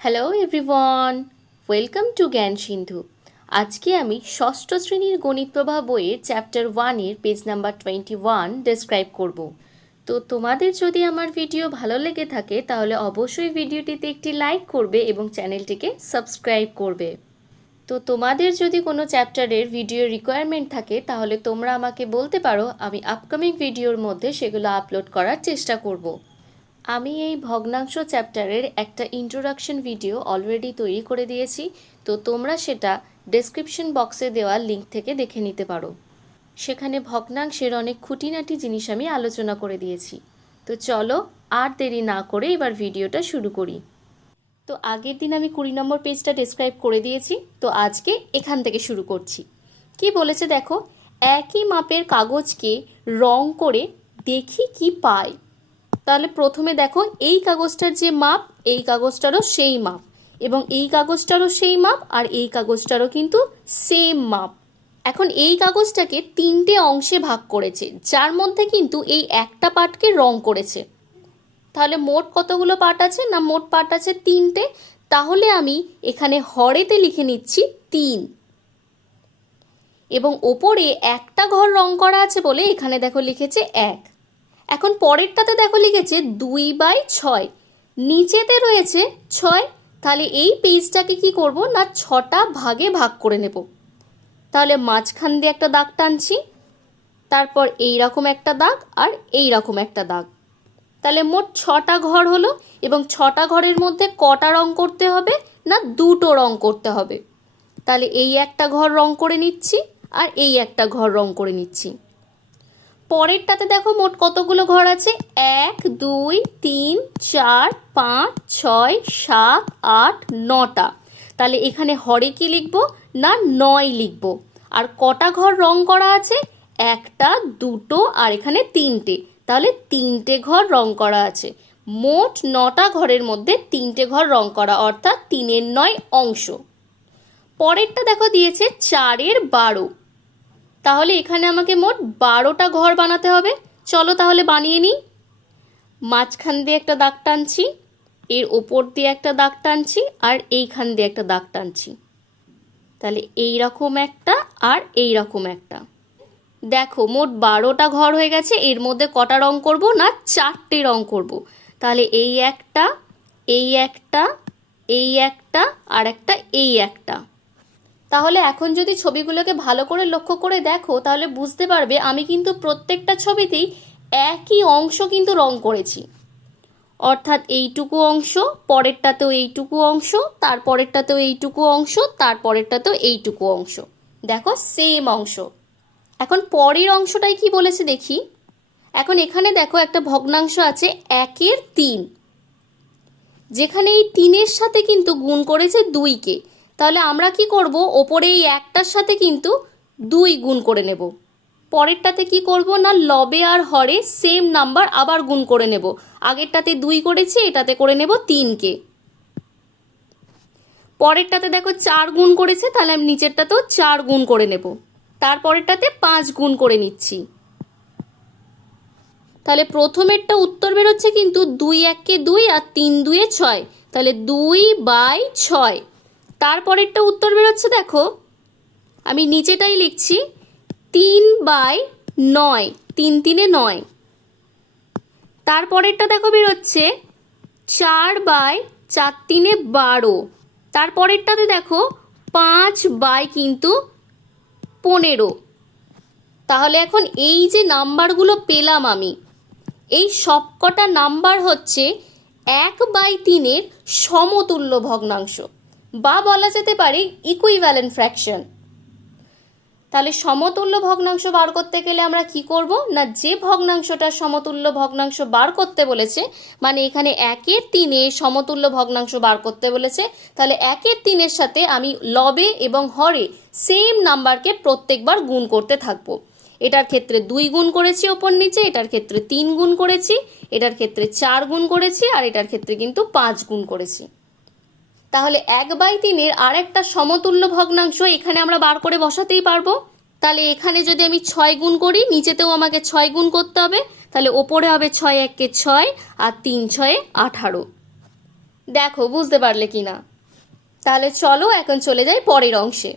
Hello everyone welcome to জ্ঞান সিন্ধু আজকে আমি ষষ্ঠ শ্রেণির গণিত প্রবাহ বইয়ের চ্যাপ্টার ওয়ানের page number twenty one describe করব। তো তোমাদের যদি আমার ভিডিও ভালো লেগে থাকে, তাহলে অবশ্যই ভিডিওটিতে একটি লাইক করবে এবং চ্যানেলটিকে সাবস্ক্রাইব করবে। তো তোমাদের যদি কোনো চ্যাপ্টারের ভিডিও রিকোয়ারমেন্ট থাকে, তাহলে তোমরা আমাকে বলতে পারো, আমি আপকামিং ভিডিওর মধ্যে সেগুলো আপলোড করার চেষ্টা করব। আমি এই ভগ্নাংশ চ্যাপ্টারের একটা ইন্ট্রোডাকশন ভিডিও অলরেডি তৈরি করে দিয়েছি, তো তোমরা সেটা ডেসক্রিপশন বক্সে দেওয়া লিঙ্ক থেকে দেখে নিতে পারো। সেখানে ভগ্নাংশের অনেক খুঁটিনাটি জিনিস আমি আলোচনা করে দিয়েছি। তো চলো আর দেরি না করে এবার ভিডিওটা শুরু করি। তো আগের দিন আমি কুড়ি নম্বর পেজটা ডেসক্রাইব করে দিয়েছি, তো আজকে এখান থেকে শুরু করছি। কি বলেছে দেখো? একই মাপের কাগজকে রং করে দেখি কি পাই তাহলে প্রথমে দেখো এই কাগজটার যে মাপ, এই কাগজটারও সেই মাপ। এবং এই কাগজটারও সেই মাপ আর এই কাগজটারও কিন্তু সেম মাপ। এখন এই কাগজটাকে তিনটে অংশে ভাগ করেছে, যার মধ্যে কিন্তু এই একটা পার্টকে রং করেছে। তাহলে মোট কতগুলো পার্ট আছে? না, মোট পার্ট আছে তিনটে। তাহলে আমি এখানে হরেতে লিখে নিচ্ছি তিন। এবং ওপরে একটা ঘর রং করা আছে বলে এখানে দেখো লিখেছে এক। এখন পরেরটাতে দেখো লিখেছে দুই বাই ছয়। নিচেতে রয়েছে ছয়, তাহলে এই পেজটাকে কি করব না ছটা ভাগে ভাগ করে নেব। তাহলে মাঝখান দিয়ে একটা দাগ টানছি, তারপর এই রকম একটা দাগ আর এই রকম একটা দাগ। তাহলে মোট ছটা ঘর হলো এবং ছটা ঘরের মধ্যে কটা রং করতে হবে না দুটো রং করতে হবে? তাহলে এই একটা ঘর রং করে নিচ্ছি আর এই একটা ঘর রং করে নিচ্ছি। পরেরটাতে দেখো মোট কতগুলো ঘর আছে? এক, দুই, তিন, চার, পাঁচ, ছয়, সাত, আট, নটা। তাহলে এখানে হরে কি লিখব না নয় লিখব? আর কটা ঘর রং করা আছে? একটা, দুটো আর এখানে তিনটে। তাহলে তিনটে ঘর রং করা আছে। মোট নটা ঘরের মধ্যে তিনটে ঘর রং করা, অর্থাৎ তিনের নয় অংশ। পরেরটা দেখো দিয়েছে চারের বারো। তাহলে এখানে আমাকে মোট বারোটা ঘর বানাতে হবে। চলো তাহলে বানিয়ে নিই। মাঝখান দিয়ে একটা দাগ টানছি, এর ওপর দিয়ে একটা দাগ টানছি, আর এইখান দিয়ে একটা দাগ টানছি। তাহলে এই রকম একটা আর এই রকম একটা। দেখো, মোট বারোটা ঘর হয়ে গেছে, এর মধ্যে কটা রং করব না চারটে রং করব? তাহলে এই একটা এই একটা এই একটা, আর একটা, এই একটা। তাহলে এখন যদি ছবিগুলোকে ভালো করে লক্ষ্য করে দেখো, তাহলে বুঝতে পারবে আমি কিন্তু প্রত্যেকটা ছবিতেই একই অংশ কিন্তু রং করেছি। অর্থাৎ এইটুকু অংশ, পরেরটাতেও এইটুকু অংশ, তারপরেরটাতেও এইটুকু অংশ, তারপরেরটাতেও এইটুকু অংশ। দেখো সেম অংশ। এখন পরের অংশটাই কি বলেছে দেখি? এখন এখানে দেখো একটা ভগ্নাংশ আছে একের তিন। যেখানে এই তিনের সাথে কিন্তু গুণ করেছে দুইকে। তাহলে আমরা কি করব? ওপরে এই একটার সাথে কিন্তু দুই গুণ করে নেব। পরেরটাতে কি করব না? লবে আর হরে সেম নাম্বার আবার গুণ করে নেব। আগেরটাতে দুই করেছি, এটাতে করে নেব তিনকে। পরেরটাতে দেখো চার গুণ করেছে, তাহলে আমি নিচেরটাতেও চার গুণ করে নেব। তারপরেরটাতে পাঁচ গুণ করে নিচ্ছি। তাহলে প্রথমেরটা উত্তর বেরোচ্ছে কিন্তু দুই এককে দুই আর তিন দুয়ে ছয়। তাহলে দুই বাই ছয়। তারপরেরটা উত্তর বেরোচ্ছে, দেখো। আমি নিচেটাই লিখছি, তিন বাই নয়, তিন তিনে নয়। তারপরেরটা দেখো বেরোচ্ছে, চার বাই চার তিনে বারো। তারপরেরটাতে দেখো, পাঁচ বাই কিন্তু পনেরো। তাহলে এখন এই যে নাম্বারগুলো পেলাম আমি, এই সবকটা নাম্বার হচ্ছে এক বাই তিনের সমতুল্য ভগ্নাংশ। বা বলা যেতে পারে ইকুইভ্যালেন্ট ফ্র্যাকশন তাহলে সমতুল্য ভগ্নাংশ বার করতে গেলে আমরা কি করব? না, যে ভগ্নাংশটা সমতুল্য ভগ্নাংশ বার করতে বলেছে মানে এখানে একের তিনে সমতুল্য ভগ্নাংশ বার করতে বলেছে, তাহলে একের তিনের সাথে আমি লবে এবং হরে সেম নাম্বারকে প্রত্যেকবার গুণ করতে থাকব। এটার ক্ষেত্রে দুই গুণ করেছি ওপর নিচে, এটার ক্ষেত্রে তিন গুণ করেছি, এটার ক্ষেত্রে চার গুণ করেছি, আর এটার ক্ষেত্রে কিন্তু পাঁচ গুণ করেছি। তাহলে এক বাই তিনের আর একটা সমতুল্য ভগ্নাংশ এখানে আমরা বার করে বসাতেই পারব। তাহলে এখানে যদি আমি ছয় গুণ করি, নিচেতেও আমাকে ছয় গুণ করতে হবে। তাহলে ওপরে হবে ছয় এককে ছয় আর তিন ছয়ে আঠারো। দেখো, বুঝতে পারলে কি না তাহলে চলো, এখন চলে যাই পরের অংশে।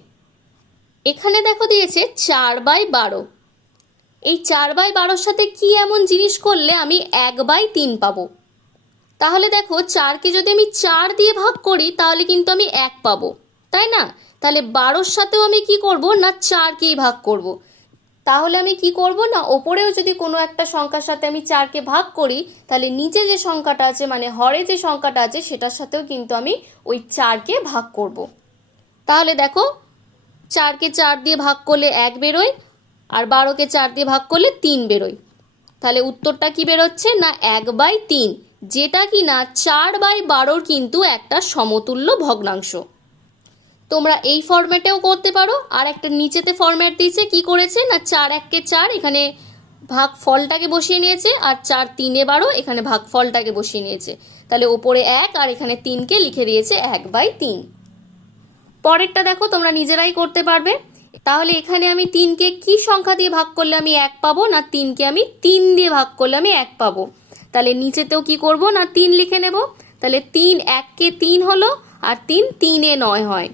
এখানে দেখো দিয়েছে চার বাই বারো। এই চার বাই বারোর সাথে কি এমন জিনিস করলে আমি এক বাই তিন পাবো? তাহলে দেখো চারকে যদি আমি চার দিয়ে ভাগ করি, তাহলে কিন্তু আমি এক পাবো, তাই না? তাহলে বারোর সাথেও আমি কি করব? না, চারকেই ভাগ করব। তাহলে আমি কি করব না? ওপরেও যদি কোনো একটা সংখ্যার সাথে আমি চারকে ভাগ করি, তাহলে নিচে যে সংখ্যাটা আছে মানে হরে যে সংখ্যাটা আছে, সেটার সাথেও কিন্তু আমি ওই চারকে ভাগ করব। তাহলে দেখো, চারকে চার দিয়ে ভাগ করলে এক বেরোয়, আর বারোকে চার দিয়ে ভাগ করলে তিন বেরোয়। তাহলে উত্তরটা কি বেরোচ্ছে? না, এক বাই তিন। যেটা কি না চার বাই বারোর কিন্তু একটা সমতুল্য ভগ্নাংশ। তোমরা এই ফর্ম্যাটেও করতে পারো, আর একটা নিচেতে ফর্ম্যাট দিয়েছে, কি করেছে? না, চার এককে চার, এখানে ভাগ ফলটাকে বসিয়ে নিয়েছে, আর চার তিনে বারো, এখানে ভাগ ফলটাকে বসিয়ে নিয়েছে। তাহলে ওপরে এক, আর এখানে তিনকে লিখে দিয়েছে এক বাই তিন। পরেরটা দেখো, তোমরা নিজেরাই করতে পারবে। তাহলে এখানে আমি তিনকে কি সংখ্যা দিয়ে ভাগ করলে আমি এক পাবো? না, তিনকে আমি তিন দিয়ে ভাগ করলে আমি এক পাবো? তাহলে নিচেতেও কি করব না তিন লিখে নেব? তাহলে তিন এককে তিন হলো আর তিন তিনে নয় হয়।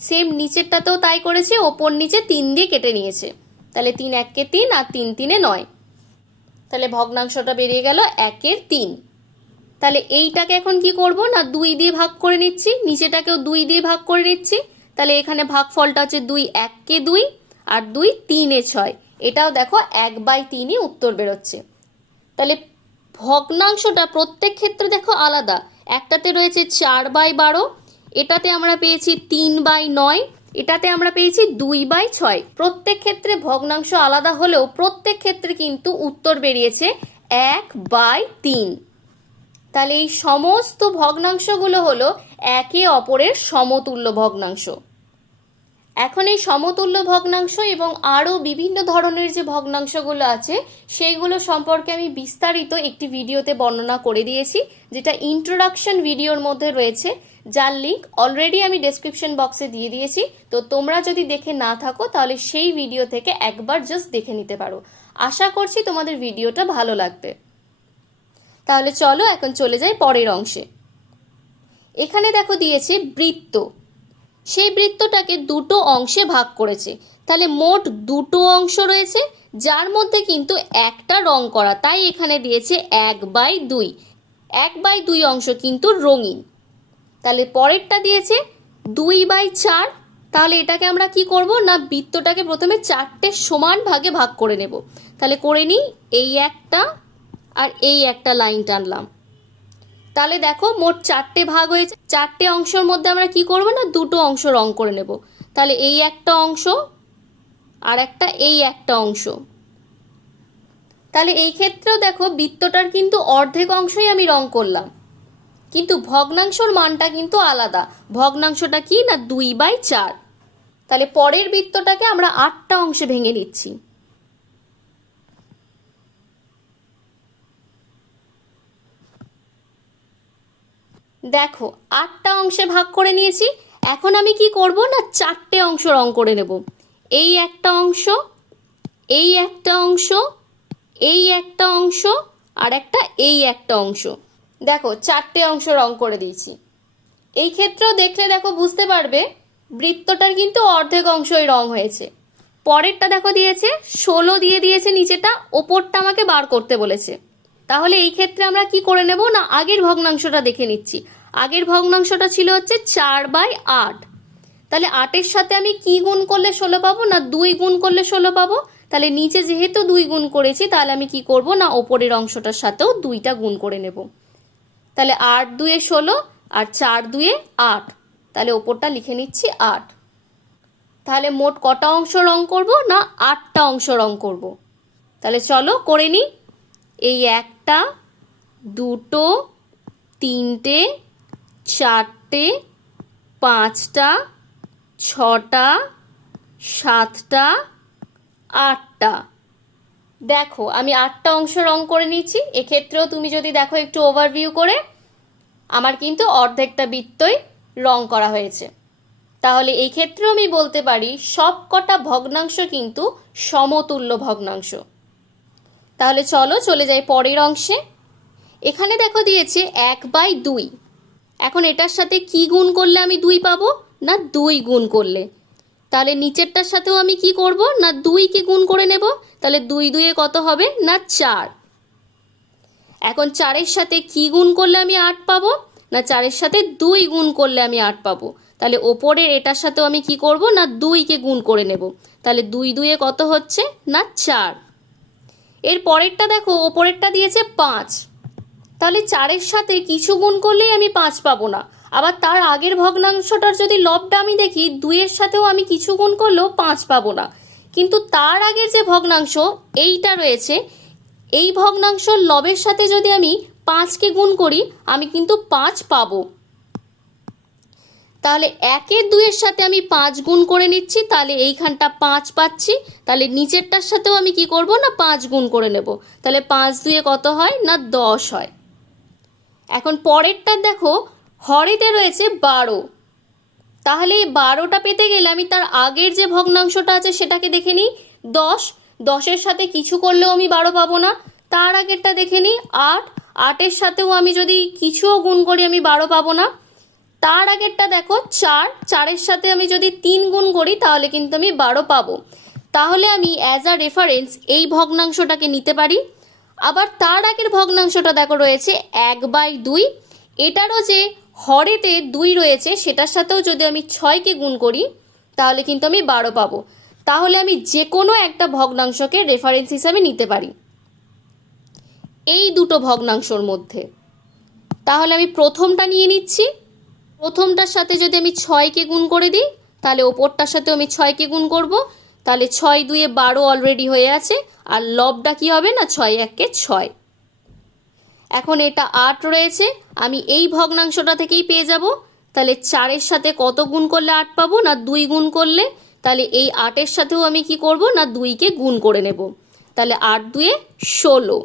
সেম নিচেরটাতেও তাই করেছে, ওপর নিচে তিন দিয়ে কেটে নিয়েছে। তাহলে তিন এককে তিন আর তিন তিনে নয়। তাহলে ভগ্নাংশটা বেরিয়ে গেল একের তিন। তাহলে এইটাকে এখন কি করব না দুই দিয়ে ভাগ করে নিচ্ছি? নিচেটাকেও দুই দিয়ে ভাগ করে নিচ্ছি। তাহলে এখানে ভাগফলটা হচ্ছে দুই এককে দুই আর দুই তিনে ছয়। এটাও দেখো এক বাই তিনই উত্তর বেরোচ্ছে। তাহলে ভগ্নাংশটা প্রত্যেক ক্ষেত্রে দেখো আলাদা। একটাতে রয়েছে চার বাই বারো, এটাতে আমরা পেয়েছি তিন বাই নয়, এটাতে আমরা পেয়েছি দুই বাই ছয়। প্রত্যেক ক্ষেত্রে ভগ্নাংশ আলাদা হলেও প্রত্যেক ক্ষেত্রে কিন্তু উত্তর বেরিয়েছে এক বাই তিন। তাহলে এই সমস্ত ভগ্নাংশগুলো হলো একে অপরের সমতুল্য ভগ্নাংশ। এখন এই সমতুল্য ভগ্নাংশ এবং আরও বিভিন্ন ধরনের যে ভগ্নাংশগুলো আছে, সেইগুলো সম্পর্কে আমি বিস্তারিত একটি ভিডিওতে বর্ণনা করে দিয়েছি, যেটা ইন্ট্রোডাকশন ভিডিওর মধ্যে রয়েছে। যার লিঙ্ক অলরেডি আমি ডেসক্রিপশন বক্সে দিয়ে দিয়েছি। তো তোমরা যদি দেখে না থাকো, তাহলে সেই ভিডিও থেকে একবার জাস্ট দেখে নিতে পারো। আশা করছি তোমাদের ভিডিওটা ভালো লাগবে। তাহলে চলো এখন চলে যাই পরের অংশে। এখানে দেখো দিয়েছে বৃত্ত। সেই বৃত্তটাকে দুটো অংশে ভাগ করেছে। তাহলে মোট দুটো অংশ রয়েছে, যার মধ্যে কিন্তু একটা রং করা, তাই এখানে দিয়েছে এক বাই দুই। এক বাই দুই অংশ কিন্তু রঙিন। তাহলে পরেরটা দিয়েছে দুই বাই চার, তাহলে এটাকে আমরা কি করব? না, বৃত্তটাকে প্রথমে চারটে সমান ভাগে ভাগ করে নেব। তাহলে করে নিই, এই একটা আর এই একটা লাইন টানলাম। তাহলে দেখো মোট চারটে ভাগ হয়েছে। চারটে অংশের মধ্যে আমরা কি করব না? দুটো অংশ রং করে নেব। তাহলে এই একটা অংশ আর একটা এই একটা অংশ। তাহলে এই ক্ষেত্রেও দেখো বৃত্তটার কিন্তু অর্ধেক অংশই আমি রং করলাম। কিন্তু ভগ্নাংশর মানটা কিন্তু আলাদা। ভগ্নাংশটা কি না দুই বাই চার? তাহলে পরের বৃত্তটাকে আমরা আটটা অংশে ভেঙে নিচ্ছি দেখো, আটটা অংশে ভাগ করে নিয়েছি। এখন আমি কি করব না চারটে অংশ রং করে নেব? এই একটা অংশ, এই একটা অংশ, এই একটা অংশ, আর একটা এই একটা অংশ। দেখো, চারটে অংশ রং করে দিয়েছি। এই ক্ষেত্রেও দেখলে দেখো, বুঝতে পারবে, বৃত্তটার কিন্তু অর্ধেক অংশই রং হয়েছে। পরেরটা দেখো দিয়েছে, ষোলো দিয়ে দিয়েছে নিচেটা, ওপরটা আমাকে বার করতে বলেছে। তাহলে এই ক্ষেত্রে আমরা কি করে নেব না, আগের ভগ্নাংশটা দেখে নিচ্ছি। আগের ভগ্নাংশটা ছিল হচ্ছে চার বাই আট। তাহলে আটের সাথে আমি কি গুণ করলে ষোলো পাবো না দুই গুণ করলে ষোলো পাবো? তাহলে নিচে যেহেতু দুই গুণ করেছি, তাহলে আমি কি করব? না, ওপরের অংশটার সাথেও দুইটা গুণ করে নেব। তাহলে আট দুয়ে ষোলো আর চার দুয়ে আট। তাহলে ওপরটা লিখে নিচ্ছি আট। তাহলে মোট কটা অংশ রং করব না আটটা অংশ রং করব? তাহলে চলো করে নিই। এই একটা, দুটো, তিনটে চারটে, পাঁচটা, ছটা, সাতটা, আটটা। দেখো, আমি আটটা অংশ রং করে নিচ্ছি এক্ষেত্রেও তুমি যদি দেখো একটু ওভারভিউ করে, আমার কিন্তু অর্ধেকটা বৃত্তই রং করা হয়েছে। তাহলে এই ক্ষেত্রেও আমি বলতে পারি সব কটা ভগ্নাংশ কিন্তু সমতুল্য ভগ্নাংশ। তাহলে চলো চলে যাই পরের অংশে। এখানে দেখো দিয়েছে এক বাই দুই। এখন এটার সাথে কি গুণ করলে আমি দুই পাবো? না দুই গুণ করলে। তাহলে নিচেরটার সাথেও আমি কি করব? না দুইকে গুণ করে নেব? তাহলে দুই দুইয়ে কত হবে? না চার। এখন চারের সাথে কি গুণ করলে আমি আট পাবো? না চারের সাথে দুই গুণ করলে আমি আট পাবো? তাহলে ওপরের এটার সাথেও আমি কি করব? না দুইকে গুণ করে নেব। তাহলে দুই দুইয়ে কত হচ্ছে? না চার। এর পরেরটা দেখো, ওপরেরটা দিয়েছে পাঁচ। তাহলে চারের সাথে কিছু গুণ করলেই আমি পাঁচ পাবো না। আবার তার আগের ভগ্নাংশটার যদি লবটা আমি দেখি, দুইয়ের সাথেও আমি কিছু গুণ করলেও পাঁচ পাবো না। কিন্তু তার আগের যে ভগ্নাংশ, এইটা রয়েছে। এই ভগ্নাংশ লবের সাথে যদি আমি পাঁচকে গুণ করি, আমি কিন্তু পাঁচ পাবো। তাহলে একের দুইয়ের সাথে আমি পাঁচ গুণ করে নিচ্ছি, তাহলে এইখানটা পাঁচ পাচ্ছি। তাহলে নিচেরটার সাথেও আমি কি করব না, পাঁচ গুণ করে নেব। তাহলে পাঁচ দুয়ে কত হয় না, দশ হয়। এখন পরেরটা দেখো, হরেতে রয়েছে বারো। তাহলে এই বারোটা পেতে গেলে আমি তার আগের যে ভগ্নাংশটা আছে সেটাকে দেখে নিই। দশ, দশের সাথে কিছু করলেও আমি বারো পাবো না। তার আগেরটা দেখে নিই, আট, আটের সাথেও আমি যদি কিছুও গুণ করি আমি বারো পাবো না। তার আগেরটা দেখো, চার, চারের সাথে আমি যদি তিন গুণ করি তাহলে কিন্তু আমি বারো পাবো। তাহলে আমি অ্যাজ আ রেফারেন্স এই ভগ্নাংশটাকে নিতে পারি। আবার তার আগের ভগ্নাংশটা দেখো রয়েছে এক বাই দুই। এটারও যে হরেতে দুই রয়েছে, সেটার সাথেও যদি আমি ছয়কে গুণ করি, তাহলে কিন্তু আমি বারো পাবো। তাহলে আমি যে কোনো একটা ভগ্নাংশকে রেফারেন্স হিসাবে নিতে পারি। এই দুটো ভগ্নাংশর মধ্যে। তাহলে আমি প্রথমটা নিয়ে নিচ্ছি। প্রথমটার সাথে যদি আমি ছয়কে গুণ করে দিই, তাহলে ওপরটার সাথেও আমি ছয়কে গুণ করব। তাহলে ছয় দুয়ে বারো অলরেডি হয়ে আছে, আর লবটা কি হবে না ছয় এককে ছয়? এখন এটা আট রয়েছে, আমি এই ভগ্নাংশটা থেকেই পেয়ে যাব, তাহলে চারের সাথে কত গুণ করলে আট পাবো না দুই গুণ করলে? তাহলে এই আটের সাথেও আমি কি করব না দুইকে গুণ করে নেব, তাহলে আট দুয়ে ষোলো।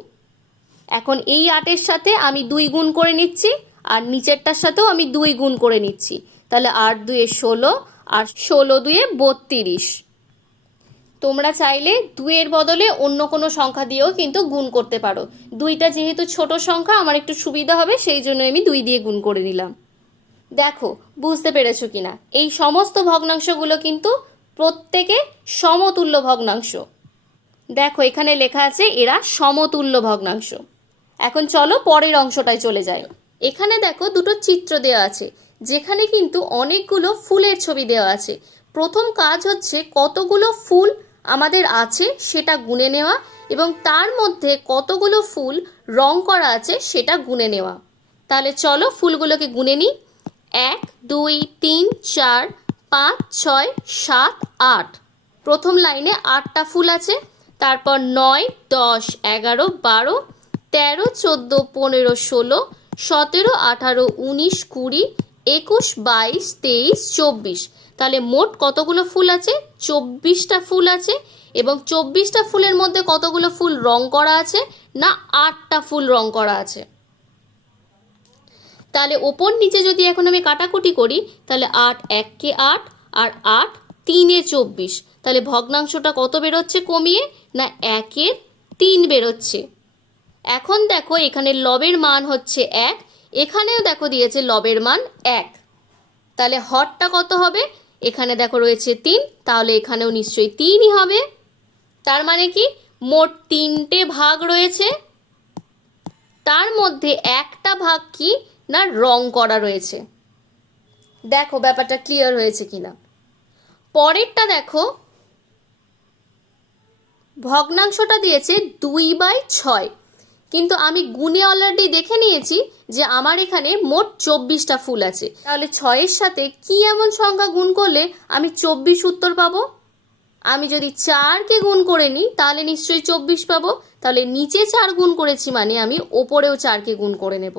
এখন এই আটের সাথে আমি দুই গুণ করে নিচ্ছি, আর নিচেরটার সাথেও আমি দুই গুণ করে নিচ্ছি, তাহলে আট দুয়ে ষোলো, আর ষোলো দুয়ে বত্রিশ। তোমরা চাইলে দুইয়ের বদলে অন্য কোনো সংখ্যা দিয়েও কিন্তু গুণ করতে পারো। দুইটা যেহেতু ছোট সংখ্যা, আমার একটু সুবিধা হবে, সেই জন্য আমি দুই দিয়ে গুণ করে নিলাম। দেখো, বুঝতে পেরেছ কিনা? এই সমস্ত ভগ্নাংশগুলো কিন্তু প্রত্যেকে সমতুল্য ভগ্নাংশ। দেখো, এখানে লেখা আছে, এরা সমতুল্য ভগ্নাংশ। এখন চলো পরের অংশটায় চলে যাই। এখানে দেখো দুটো চিত্র দেওয়া আছে, যেখানে কিন্তু অনেকগুলো ফুলের ছবি দেওয়া আছে। প্রথম কাজ হচ্ছে কতগুলো ফুল আমাদের আছে, সেটা গুনে নেওয়া এবং তার মধ্যে কতগুলো ফুল রং করা আছে, সেটা গুনে নেওয়া। তাহলে চলো ফুলগুলোকে গুনে নিই। এক, দুই, তিন, চার, পাঁচ, ছয়, সাত, আট। প্রথম লাইনে আটটা ফুল আছে, তারপর নয়, দশ, এগারো, বারো, তেরো, চোদ্দ, পনেরো, ষোলো, সতেরো, আঠারো, উনিশ, কুড়ি, একুশ, বাইশ, তেইশ, চব্বিশ। তাহলে মোট কতগুলো ফুল আছে? চব্বিশটা ফুল আছে। এবং চব্বিশটা ফুলের মধ্যে কতগুলো ফুল রং করা আছে না আটটা ফুল রং করা আছে? তাহলে ওপর নিচে যদি এখন আমি কাটাকুটি করি, তাহলে আট এককে আট আর আট তিনে চব্বিশ। তাহলে ভগ্নাংশটা কত বেরোচ্ছে কমিয়ে? না একের তিন বেরোচ্ছে। এখন দেখো এখানে লবের মান হচ্ছে এক, এখানেও দেখো দিয়েছে লবের মান এক। তাহলে হরটা কত হবে? এখানে দেখো রয়েছে তিন, তাহলে এখানেও নিশ্চয়ই তিনই হবে। তার মানে কি? মোট তিনটে ভাগ রয়েছে। তার মধ্যে একটা ভাগ কি? না, রং করা রয়েছে। দেখো ব্যাপারটা ক্লিয়ার হয়েছে কিনা। পরেরটা দেখো। ভগ্নাংশটা দিয়েছে দুই বাই ছয়। কিন্তু আমি গুনে অলরেডি দেখে নিয়েছি যে আমার এখানে মোট চব্বিশটা ফুল আছে। তাহলে ছয়ের সাথে কি এমন সংখ্যা গুণ করলে আমি চব্বিশ উত্তর পাবো? আমি যদি চারকে গুণ করে নিই, তাহলে নিশ্চয়ই চব্বিশ পাবো। তাহলে নিচে চার গুণ করেছি মানে আমি ওপরেও চারকে গুণ করে নেব।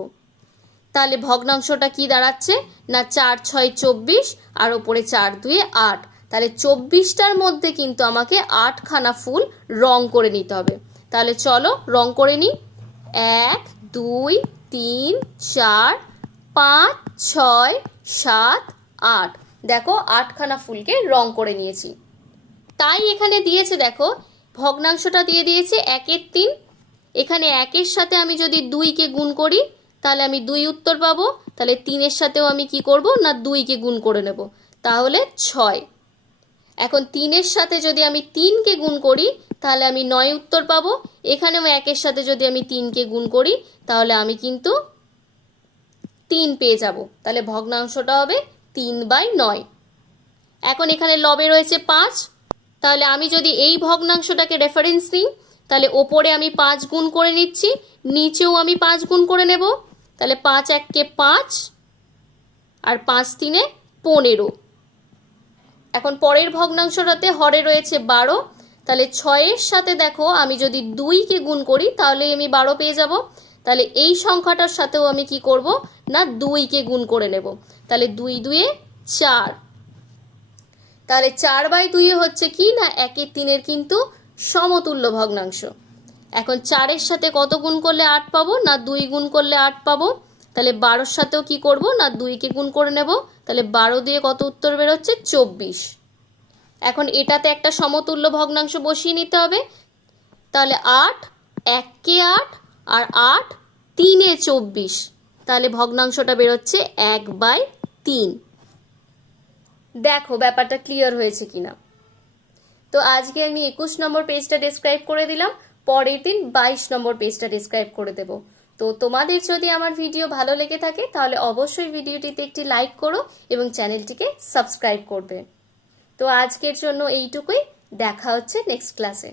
তাহলে ভগ্নাংশটা কি দাঁড়াচ্ছে? না চার, ছয়, চব্বিশ আর ওপরে চার, দুয়ে আট। তাহলে চব্বিশটার মধ্যে কিন্তু আমাকে আটখানা ফুল রং করে নিতে হবে। তাহলে চলো রং করে নিই। এক, দুই, তিন, চার, পাঁচ, ছয়, সাত, আট। দেখো, আটখানা ফুলকে রং করে নিয়েছি। তাই এখানে দিয়েছে, দেখো, ভগ্নাংশটা দিয়ে দিয়েছে একের তিন। এখানে একের সাথে আমি যদি দুইকে গুণ করি, তাহলে আমি দুই উত্তর পাবো। তাহলে তিনের সাথেও আমি কি করব না দুইকে গুণ করে নেব? তাহলে ছয়। এখন তিনের সাথে যদি আমি তিনকে গুণ করি তাহলে আমি নয় উত্তর পাবো। এখানেও একের সাথে যদি আমি তিনকে গুণ করি, তাহলে আমি কিন্তু তিন পেয়ে যাব। তাহলে ভগ্নাংশটা হবে তিন বাই নয়। এখন এখানে লবে রয়েছে পাঁচ। তাহলে আমি যদি এই ভগ্নাংশটাকে রেফারেন্স নিই, তাহলে ওপরে আমি পাঁচ গুণ করে নিচ্ছি, নিচেও আমি পাঁচ গুণ করে নেব। তাহলে পাঁচ এককে পাঁচ আর পাঁচ তিনে পনেরো। এখন পরের ভগ্নাংশটাতে হরে রয়েছে বারো। তাহলে ছয়ের সাথে দেখো, আমি যদি দুইকে গুণ করি তাহলে আমি বারো পেয়ে যাব। তাহলে এই সংখ্যাটার সাথেও আমি কি করব? না, দুইকে গুণ করে নেব। তাহলে দুই দুয়ে চার। তাহলে চার বাই দুইয়ে হচ্ছে কি? না, একের তিনের কিন্তু সমতুল্য ভগ্নাংশ। এখন চারের সাথে কত গুণ করলে আট পাবো? না, দুই গুণ করলে আট পাবো। তাহলে বারোর সাথেও কি করব? না, দুইকে গুণ করে নেব। তাহলে বারো দিয়ে কত উত্তর বেরোচ্ছে? চব্বিশ। এখন এটাতে একটা সমতুল্য ভগ্নাংশ বসিয়ে নিতে হবে। তাহলে আট এককে আট আর আট তিনে চব্বিশ। তাহলে ভগ্নাংশটা বেরোচ্ছে এক বাই তিন। দেখো ব্যাপারটা ক্লিয়ার হয়েছে কিনা। তো আজকে আমি একুশ নম্বর পেজটা ডিসক্রাইব করে দিলাম, পরের দিন বাইশ নম্বর পেজটা ডিসক্রাইব করে দেব। তো তোমাদের যদি আমার ভিডিও ভালো লেগে থাকে, তাহলে অবশ্যই ভিডিওটিতে একটি লাইক করো এবং চ্যানেলটিকে সাবস্ক্রাইব করবে। তো আজকের জন্য এইটুকুই। দেখা হচ্ছে নেক্সট ক্লাসে